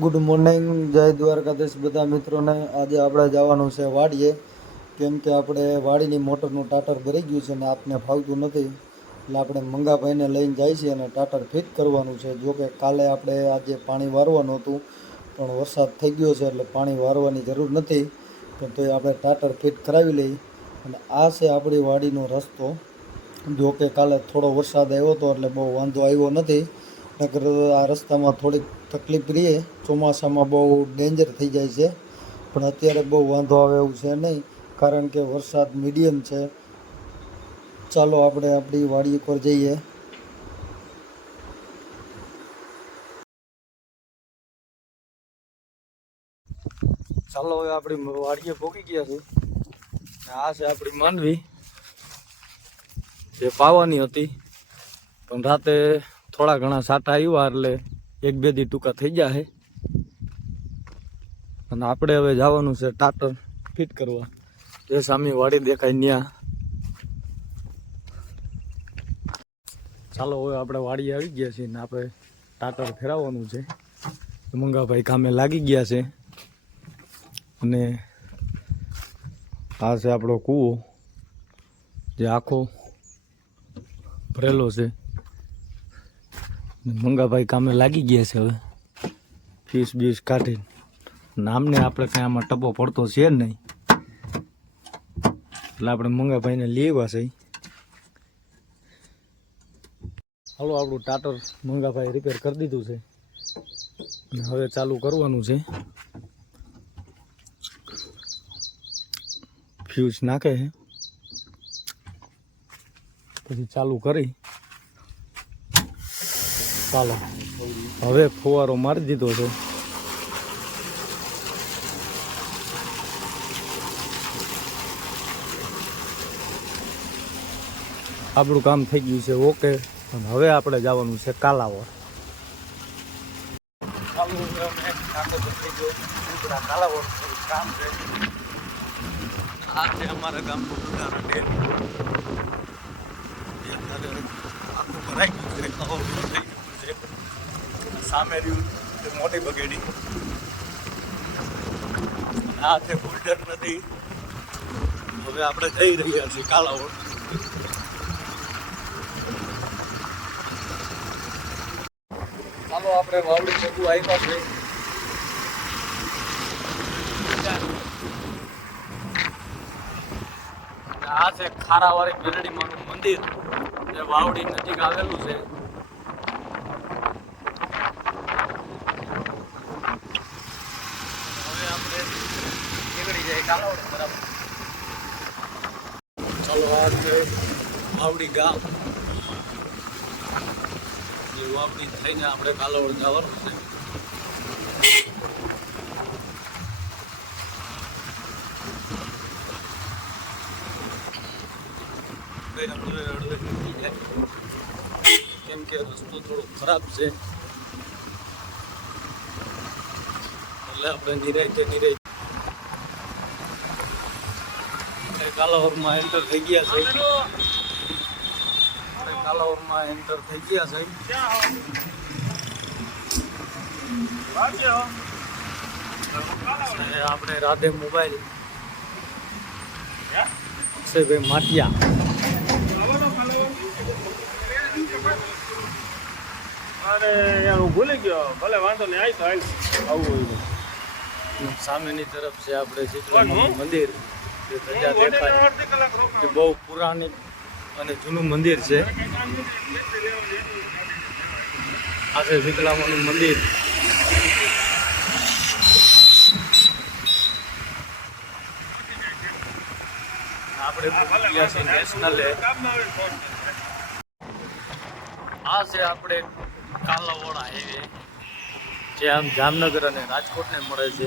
Good morning જય દ્વારકાધીશ. બધા મિત્રોને આજે આપણે જવાનું છે વાડીએ. કેમ કે આપણે વાડીની મોટરનું ટાટર ભરી ગયું છે અને આપને ફાવતું નથી. એટલે આપણે મંગાભાઈને લઈને જાય છે અને ટાટર ફિટ કરવાનું છે. જો કે કાલે આપણે આજે પાણી વારવાનું હતું, પણ વરસાદ થઈ ગયો છે એટલે પાણી વારવાની જરૂર નથી. પણ તોય આપણે ટાટર ફિટ કરાવી લઈ. અને આ છે આપણી વાડીનો રસ્તો. જો કે કાલે થોડો વરસાદ આવ્યો હતો એટલે બહુ વાંધો આવ્યો નથી. નકર આ રસ્તામાં થોડીક તકલીફ રહીએ ચોમાસામાં બહુ ડેન્જર થઈ જાય છે. પણ અત્યારે બહુ વાંધો આવે એવું છે નહીં. કારણ કે વરસાદ મીડિયમ છે. ચાલો આપણે આપણી વાડી પર જઈએ. ચાલો હવે આપણી વાડીએ ભોગી ગયા છે. આ છે આપણી માંડવી. જે પાવાની હતી. પણ રાતે થોડા ઘણા સાટા આવ્યા એટલે એક બે દી ટૂંકા થઈ ગયા છે. અને આપણે હવે જવાનું છે ટાટર ફિટ કરવા. જે સામે વાડી દેખાય ત્યાં ચાલો હવે આપણે વાડી આવી ગયા છીએ ને આપણે ટાટર ફેરવવાનું છે. મંગાભાઈ કામે લાગી ગયા છે. અને આ છે આપણો કૂવો. જે આખો ભરેલો છે. મંગાભાઈ કામે લાગી ગયા છે હવે. ફીસ બીસ કાઢી નામને આપણે કાંઈ આમાં ટપો પડતો છે નહીં. એટલે આપણે મંગાભાઈને લેવા છે. હાલો, આપણું ટાટર મંગાભાઈ રિપેર કરી દીધું છે. અને હવે ચાલુ કરવાનું છે. ફ્યુઝ નાખે છે. પછી ચાલુ કરી. ચાલો. હવે ફુવારો મારી દીધો છે. આપણું કામ થઈ ગયું છે, ઓકે. અને હવે આપણે જવાનું છે કાલાવર આ છે અમારા ગામનું ઉદાહરણ ડેમ ભરાઈ ગયું છે overflow થઈ ગયું છે સામે રહ્યું તે મોટી બગેડી. આ તે હોલ્ડર નથી હવે આપણે જઈ રહ્યા છીએ કાલાવડ. ચાલો, આપણે વાવડી બધું આવ્યા છે. આ છે ખારાવાળી મેલડીમાનું મંદિર, જે વાવડી નજીક આવેલું છે હવે આપણે નીકળી જાય કાલાવડ બરાબર ચાલો આ છે વાવડી ગામ જે વાવડી થઈને આપણે કાલાવડ જવાનું છે કઈ અડધે અડધે નીકળી જાય કેમ કે રસ્તો થોડો ખરાબ છે એટલે આપણે નિરાય નિરાય કાલાવરમાં એન્ટર થઈ ગયા છે. આપણે કાલાવરમાં એન્ટર થઈ ગયા છે. આપણે રાધે મોબાઈલ. અક્ષયભાઈ માટિયા. અરે યાર હું ભૂલી ગયો. ભલે વાંધો નહીં આવી તો. આવું સામેની તરફ છે આપણે મંદિર. બહુ પુરાણી અને જૂનું મંદિર છે. આ છે શીતળામાનું મંદિર. આપણે નેશનલે. આ છે આપણે કાલાવાડા હાઈવે જે આમ જામનગર અને રાજકોટને મળે છે.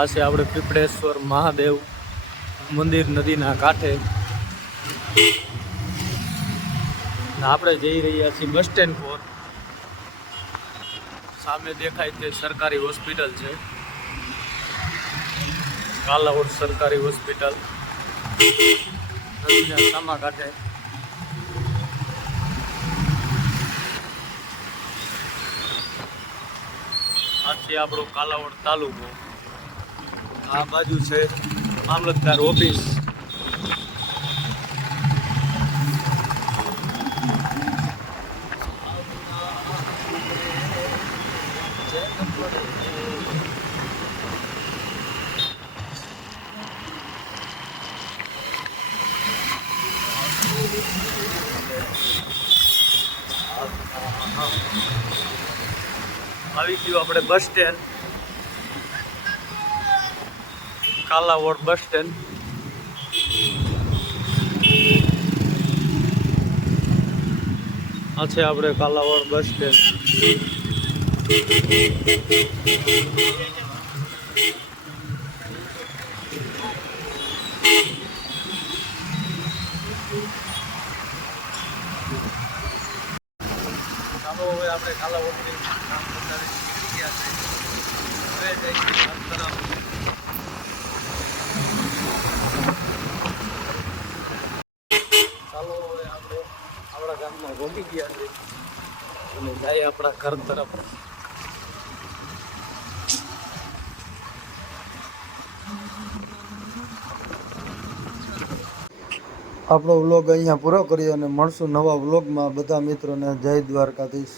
આ આપણે પીપળેશ્વર મહાદેવ મંદિર નદીના કાંઠે. આપણે જઈ રહ્યા છીએ બસ સ્ટેન્ડ પર. સામે દેખાય તે સરકારી હોસ્પિટલ છે. કાલાવડ સરકારી હોસ્પિટલ. નદીના સામા કાંઠે. આ છે આપણો કાલાવડ તાલુકો. આ બાજુ છે મામલતદાર ઓફિસ. આવી ગયું આપણે bus stand. Kalavad bus stand આ છે આપણે કાલાવડ બસ સ્ટેન્ડ ચાલો હવે આપણે કાલાવડની કામ બતાવી ગયા છે હવે જઈએ ઘર તરફ ચાલો હવે આપણે આપણા ગામમાં ગયા છે અને જાય આપણા ઘર તરફ આપણો વ્લોગ અહીંયા પૂરો કર્યો અને મળશું નવા વ્લોગમાં બધા મિત્રોને જય દ્વારકાધીશ.